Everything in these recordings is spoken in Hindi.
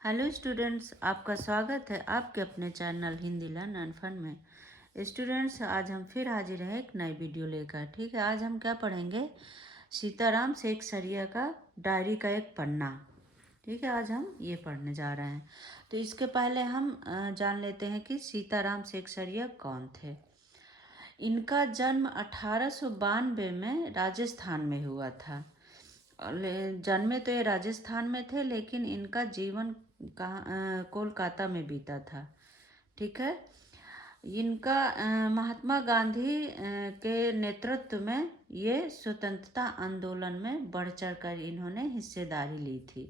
हेलो स्टूडेंट्स, आपका स्वागत है आपके अपने channel Hindi learn and fun में। स्टूडेंट्स, आज हम फिर हाजिर हैं एक नई वीडियो लेकर। ठीक है, आज हम क्या पढ़ेंगे? सीताराम शेखसरिया का डायरी का एक पन्ना। ठीक है, आज हम ये पढ़ने जा रहे हैं। तो इसके पहले हम जान लेते हैं कि सीताराम शेखसरिया कौन थे। इनका जन्म 1892 में राजस्थान में हुआ था। जन्मे तो ये राजस्थान में थे, लेकिन इनका जीवन कोलकाता में बीता था। ठीक है, इनका महात्मा गांधी के नेतृत्व में ये स्वतंत्रता आंदोलन में बढ़ चढ़ कर इन्होंने हिस्सेदारी ली थी।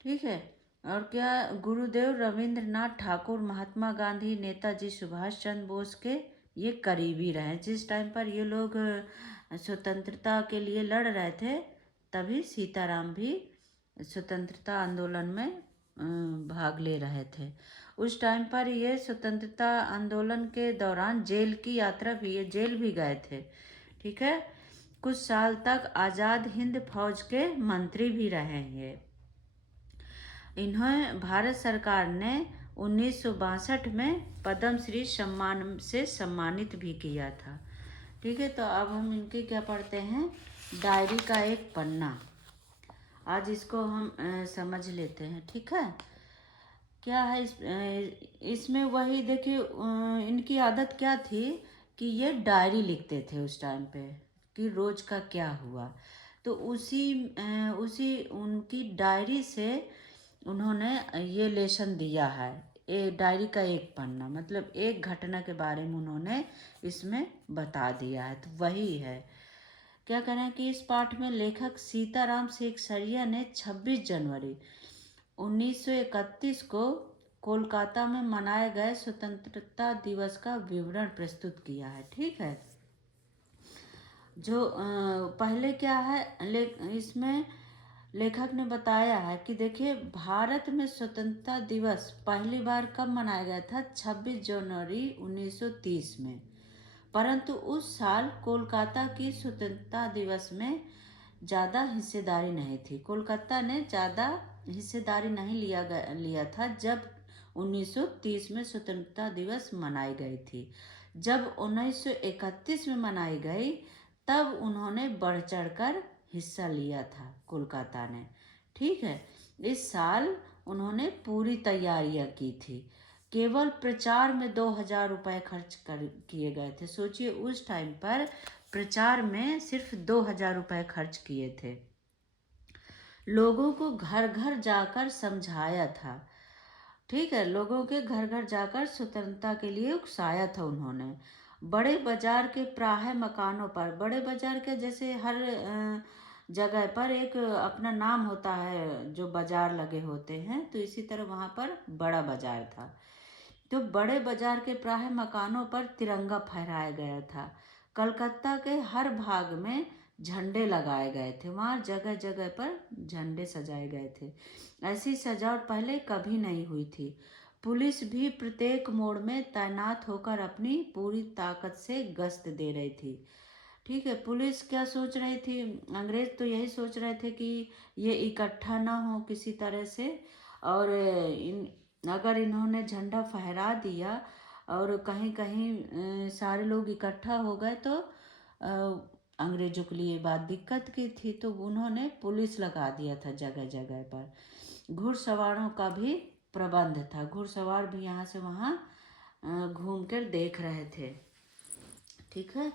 ठीक है, और क्या, गुरुदेव रविंद्रनाथ ठाकुर, महात्मा गांधी, नेताजी सुभाष चंद्र बोस के ये करीबी रहे। जिस टाइम पर ये लोग स्वतंत्रता के लिए लड़ रहे थे, तभी सीताराम भी स्वतंत्रता आंदोलन में भाग ले रहे थे। उस टाइम पर ये स्वतंत्रता आंदोलन के दौरान जेल की यात्रा भी, ये जेल भी गए थे। ठीक है, कुछ साल तक आज़ाद हिंद फौज के मंत्री भी रहे ये। इन्हें भारत सरकार ने 1962 में पद्म श्री सम्मान से सम्मानित भी किया था। ठीक है, तो अब हम इनके क्या पढ़ते हैं? डायरी का एक पन्ना। आज इसको हम समझ लेते हैं। ठीक है, क्या है इसमें वही देखिए, इनकी आदत क्या थी कि ये डायरी लिखते थे उस टाइम पे कि रोज का क्या हुआ। तो उसी उनकी डायरी से उन्होंने ये लेसन दिया है। डायरी का एक पन्ना मतलब एक घटना के बारे में उन्होंने इसमें बता दिया है। तो वही है, क्या कहना है कि इस पाठ में लेखक सीताराम शेखसरिया ने 26 जनवरी 1931 को कोलकाता में मनाए गए स्वतंत्रता दिवस का विवरण प्रस्तुत किया है। ठीक है, जो पहले क्या है, इसमें लेखक ने बताया है कि देखिए, भारत में स्वतंत्रता दिवस पहली बार कब मनाया गया था? 26 जनवरी 1930 में। परंतु उस साल कोलकाता की स्वतंत्रता दिवस में ज़्यादा हिस्सेदारी नहीं थी। कोलकाता ने ज़्यादा हिस्सेदारी नहीं लिया था जब 1930 में स्वतंत्रता दिवस मनाई गई थी। जब 1931 में मनाई गई, तब उन्होंने बढ़ चढ़कर हिस्सा लिया था कोलकाता ने। ठीक है, इस साल उन्होंने पूरी तैयारियां की थी। केवल प्रचार में 2000 रुपये खर्च किए गए थे। सोचिए, उस टाइम पर प्रचार में सिर्फ 2000 रुपये खर्च किए थे। लोगों को घर घर जाकर समझाया था। ठीक है, लोगों के घर घर जाकर स्वतंत्रता के लिए उकसाया था उन्होंने। बड़े बाजार के प्राय मकानों पर, बड़े बाजार के जैसे हर जगह पर एक अपना नाम होता है जो बाजार लगे होते हैं, तो इसी तरह वहाँ पर बड़ा बाजार था। तो बड़े बाजार के प्राय मकानों पर तिरंगा फहराया गया था। कलकत्ता के हर भाग में झंडे लगाए गए थे। वहाँ जगह जगह पर झंडे सजाए गए थे। ऐसी सजावट पहले कभी नहीं हुई थी। पुलिस भी प्रत्येक मोड़ में तैनात होकर अपनी पूरी ताकत से गश्त दे रही थी। ठीक है, पुलिस क्या सोच रही थी? अंग्रेज तो यही सोच रहे थे कि ये इकट्ठा ना हो किसी तरह से, और अगर इन्होंने झंडा फहरा दिया और कहीं कहीं सारे लोग इकट्ठा हो गए, तो अंग्रेजों के लिए बात दिक्कत की थी। तो उन्होंने पुलिस लगा दिया था जगह जगह पर। घुड़सवारों का भी प्रबंध था। घुड़सवार भी यहाँ से वहाँ घूम कर देख रहे थे। ठीक है,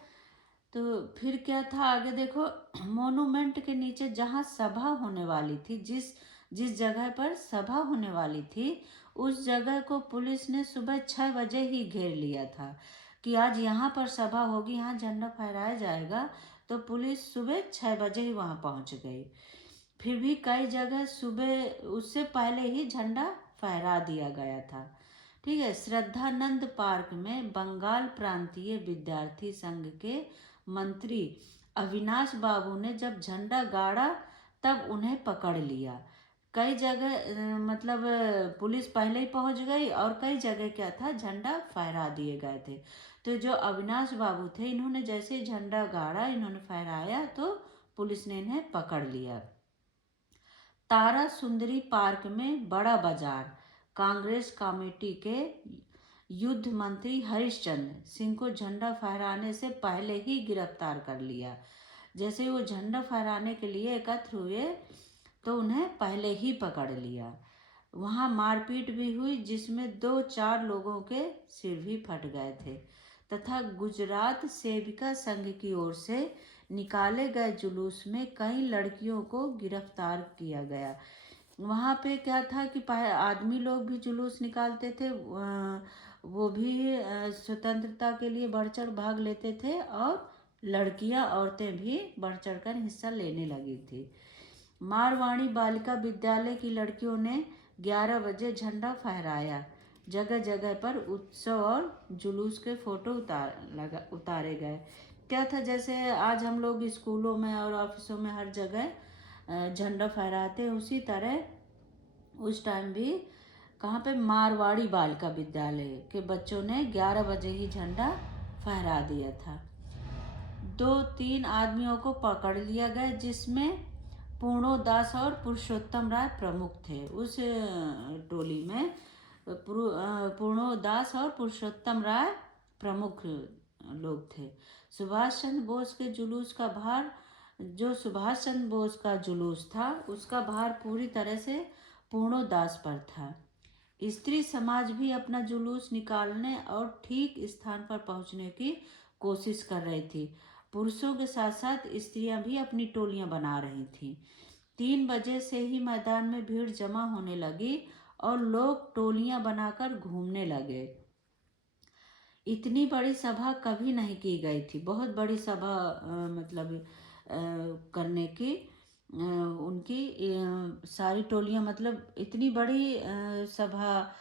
तो फिर क्या था आगे देखो। मोनूमेंट के नीचे जहाँ सभा होने वाली थी, जिस जिस जगह पर सभा होने वाली थी, उस जगह को पुलिस ने सुबह 6 बजे ही घेर लिया था कि आज यहाँ पर सभा होगी, यहाँ झंडा फहराया जाएगा। तो पुलिस सुबह 6 बजे ही वहाँ पहुँच गई। फिर भी कई जगह सुबह उससे पहले ही झंडा फहरा दिया गया था। ठीक है, श्रद्धानंद पार्क में बंगाल प्रांतीय विद्यार्थी संघ के मंत्री अविनाश बाबू ने जब झंडा गाड़ा, तब उन्हें पकड़ लिया। कई जगह मतलब पुलिस पहले ही पहुंच गई, और कई जगह क्या था, झंडा फहरा दिए गए थे। तो जो अविनाश बाबू थे, इन्होंने जैसे ही झंडा गाड़ा, इन्होंने फहराया, तो पुलिस ने इन्हें पकड़ लिया। तारा सुंदरी पार्क में बड़ा बाजार, कांग्रेस कमेटी के युद्ध मंत्री हरिश्चंद्र सिंह को झंडा फहराने से पहले ही गिरफ्तार कर लिया। जैसे वो झंडा फहराने के लिए एकत्र हुए तो उन्हें पहले ही पकड़ लिया। वहाँ मारपीट भी हुई, जिसमें 2-4 लोगों के सिर भी फट गए थे तथा गुजरात सेविका संघ की ओर से निकाले गए जुलूस में कई लड़कियों को गिरफ्तार किया गया। वहाँ पे क्या था कि आदमी लोग भी जुलूस निकालते थे, वो भी स्वतंत्रता के लिए बढ़ चढ़ भाग लेते थे और लड़कियां औरतें भी बढ़ चढ़ कर हिस्सा लेने लगी थी। मारवाड़ी बालिका विद्यालय की लड़कियों ने 11 बजे झंडा फहराया। जगह जगह पर उत्सव और जुलूस के फोटो उतारे गए। क्या था, जैसे आज हम लोग स्कूलों में और ऑफिसों में हर जगह झंडा फहराते हैं, उसी तरह उस टाइम भी कहाँ पे मारवाड़ी बालिका विद्यालय के बच्चों ने 11 बजे ही झंडा फहरा दिया था। 2-3 आदमियों को पकड़ लिया गया, जिसमें पूर्णो दास और पुरुषोत्तम राय प्रमुख थे। उस टोली में पूर्णो दास और पुरुषोत्तम राय प्रमुख लोग थे। सुभाष चंद्र बोस के जुलूस का भार, जो सुभाष चंद्र बोस का जुलूस था, उसका भार पूरी तरह से पूर्णो दास पर था। स्त्री समाज भी अपना जुलूस निकालने और ठीक स्थान पर पहुंचने की कोशिश कर रही थी। पुरुषों के साथ साथ स्त्रियां भी अपनी टोलियां बना रही थीं। 3 बजे से ही मैदान में भीड़ जमा होने लगी और लोग टोलियां बनाकर घूमने लगे। इतनी बड़ी सभा कभी नहीं की गई थी। बहुत बड़ी सभा करने की उनकी सारी टोलियां, मतलब इतनी बड़ी सभा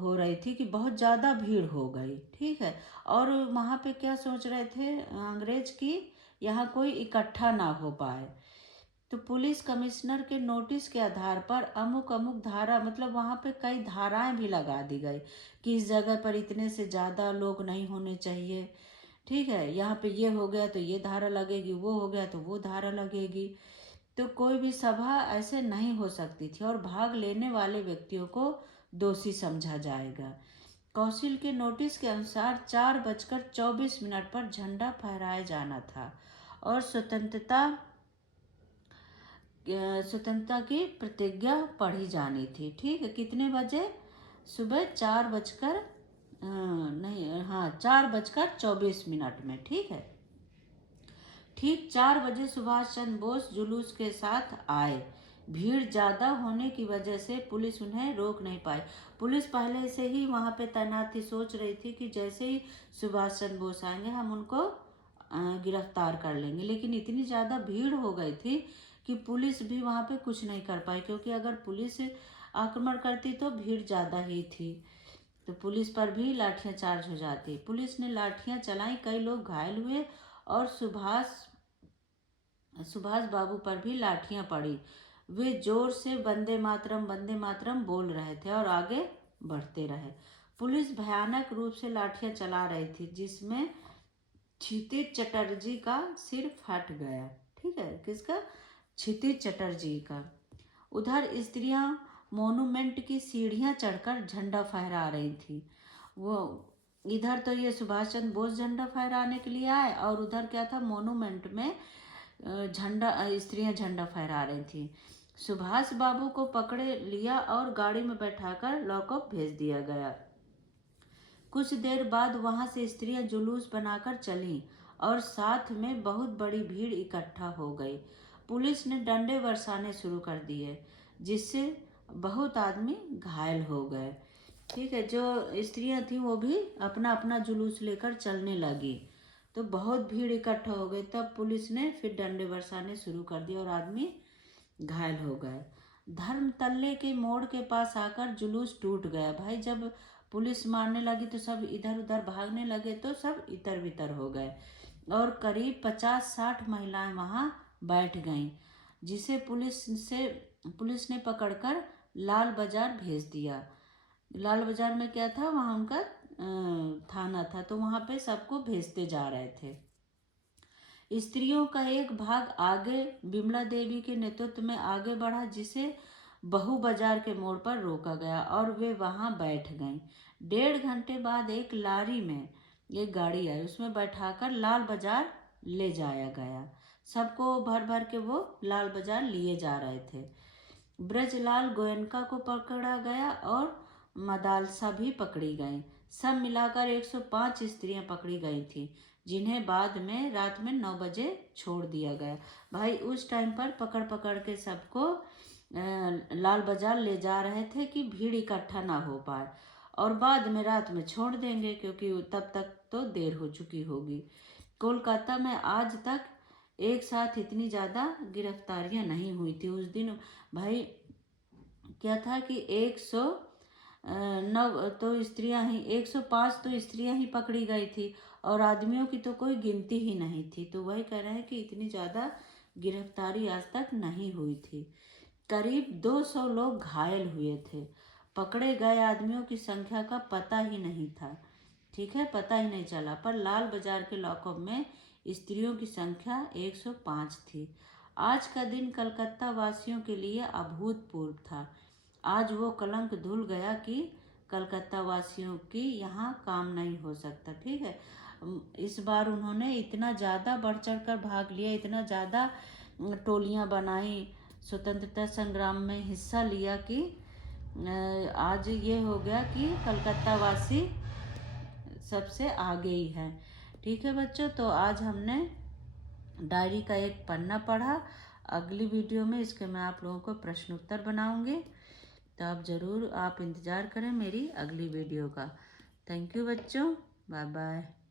हो रही थी कि बहुत ज़्यादा भीड़ हो गई। ठीक है, और वहाँ पे क्या सोच रहे थे अंग्रेज की यहाँ कोई इकट्ठा ना हो पाए, तो पुलिस कमिश्नर के नोटिस के आधार पर अमुक अमुक धारा, मतलब वहाँ पे कई धाराएं भी लगा दी गई कि इस जगह पर इतने से ज़्यादा लोग नहीं होने चाहिए। ठीक है, यहाँ पे ये हो गया तो ये धारा लगेगी, वो हो गया तो वो धारा लगेगी। तो कोई भी सभा ऐसे नहीं हो सकती थी और भाग लेने वाले व्यक्तियों को दोषी समझा जाएगा। काउंसिल के नोटिस के अनुसार 4:24 पर झंडा फहराया जाना था और स्वतंत्रता की प्रतिज्ञा पढ़ी जानी थी। ठीक है, कितने बजे? सुबह 4:24 में। ठीक है, ठीक 4 बजे सुभाष चंद्र बोस जुलूस के साथ आए। भीड़ ज़्यादा होने की वजह से पुलिस उन्हें रोक नहीं पाई। पुलिस पहले से ही वहाँ पे तैनात थी, सोच रही थी कि जैसे ही सुभाष चंद्र बोस आएंगे हम उनको गिरफ्तार कर लेंगे, लेकिन इतनी ज़्यादा भीड़ हो गई थी कि पुलिस भी वहाँ पे कुछ नहीं कर पाई, क्योंकि अगर पुलिस आक्रमण करती तो भीड़ ज़्यादा ही थी, तो पुलिस पर भी लाठियाँ चार्ज हो जाती। पुलिस ने लाठियाँ चलाई, कई लोग घायल हुए और सुभाष बाबू पर भी लाठियां पड़ी। वे जोर से वंदे मातरम बोल रहे थे और आगे बढ़ते रहे। पुलिस भयानक रूप से लाठियां चला रही थी, जिसमें क्षितिज चटर्जी का सिर फट गया। ठीक है, किसका? क्षितिज चटर्जी का। उधर स्त्रियां मोनूमेंट की सीढ़ियां चढ़कर झंडा फहरा रही थी। वो इधर तो ये सुभाष चंद्र बोस झंडा फहराने के लिए आए और उधर क्या था, मोनूमेंट में स्त्रियां झंडा फहरा रही थी। सुभाष बाबू को पकड़े लिया और गाड़ी में बैठाकर लॉकअप भेज दिया गया। कुछ देर बाद वहां से स्त्रियां जुलूस बनाकर चलीं और साथ में बहुत बड़ी भीड़ इकट्ठा हो गई। पुलिस ने डंडे बरसाने शुरू कर दिए, जिससे बहुत आदमी घायल हो गए। ठीक है, जो स्त्रियां थीं वो भी अपना अपना जुलूस लेकर चलने लगी, तो बहुत भीड़ इकट्ठा हो गई। तब पुलिस ने फिर डंडे बरसाने शुरू कर दिए और आदमी घायल हो गए। धर्मतल्ले के मोड़ के पास आकर जुलूस टूट गया। भाई, जब पुलिस मारने लगी तो सब इधर उधर भागने लगे, तो सब इतर बितर हो गए और करीब 50-60 महिलाएं वहां बैठ गईं, जिसे पुलिस ने पकड़कर लाल बाजार भेज दिया। लाल बाजार में क्या था, वहाँ उनका थाना था, तो वहाँ पे सबको भेजते जा रहे थे। स्त्रियों का एक भाग आगे विमला देवी के नेतृत्व में आगे बढ़ा, जिसे बहू बाजार के मोड़ पर रोका गया और वे वहां बैठ गईं। 1.5 घंटे बाद एक लारी में एक गाड़ी आई, उसमें बैठाकर लाल बाजार ले जाया गया। सबको भर भर के वो लाल बाजार लिए जा रहे थे। ब्रजलाल गोयनका को पकड़ा गया और मदालसा भी पकड़ी गई। सब मिलाकर 105 स्त्रियां पकड़ी गई थी, जिन्हें बाद में रात में 9 बजे छोड़ दिया गया। भाई उस टाइम पर पकड़ पकड़ के सबको लाल बाजार ले जा रहे थे कि भीड़ इकट्ठा ना हो पाए, और बाद में रात में छोड़ देंगे क्योंकि तब तक तो देर हो चुकी होगी। कोलकाता में आज तक एक साथ इतनी ज़्यादा गिरफ्तारियां नहीं हुई थी उस दिन। भाई क्या था कि 109 तो स्त्रियां ही 105 तो स्त्रियां ही पकड़ी गई थी और आदमियों की तो कोई गिनती ही नहीं थी। तो वही कह रहे हैं कि इतनी ज़्यादा गिरफ्तारी आज तक नहीं हुई थी। करीब 200 लोग घायल हुए थे। पकड़े गए आदमियों की संख्या का पता ही नहीं था, ठीक है, पता ही नहीं चला। पर लाल बाजार के लॉकअप में स्त्रियों की संख्या 105 थी। आज का दिन कलकत्ता वासियों के लिए अभूतपूर्व था। आज वो कलंक धुल गया कि कलकत्ता वासियों की यहाँ काम नहीं हो सकता, ठीक है। इस बार उन्होंने इतना ज़्यादा बढ़ चढ़ कर भाग लिया, इतना ज़्यादा टोलियाँ बनाई, स्वतंत्रता संग्राम में हिस्सा लिया कि आज ये हो गया कि कलकत्ता वासी सबसे आगे ही है, ठीक है बच्चों। तो आज हमने डायरी का एक पन्ना पढ़ा। अगली वीडियो में इसके मैं आप लोगों को प्रश्न उत्तर बनाऊंगी, तो आप ज़रूर इंतज़ार करें मेरी अगली वीडियो का। थैंक यू बच्चों, बाय बाय।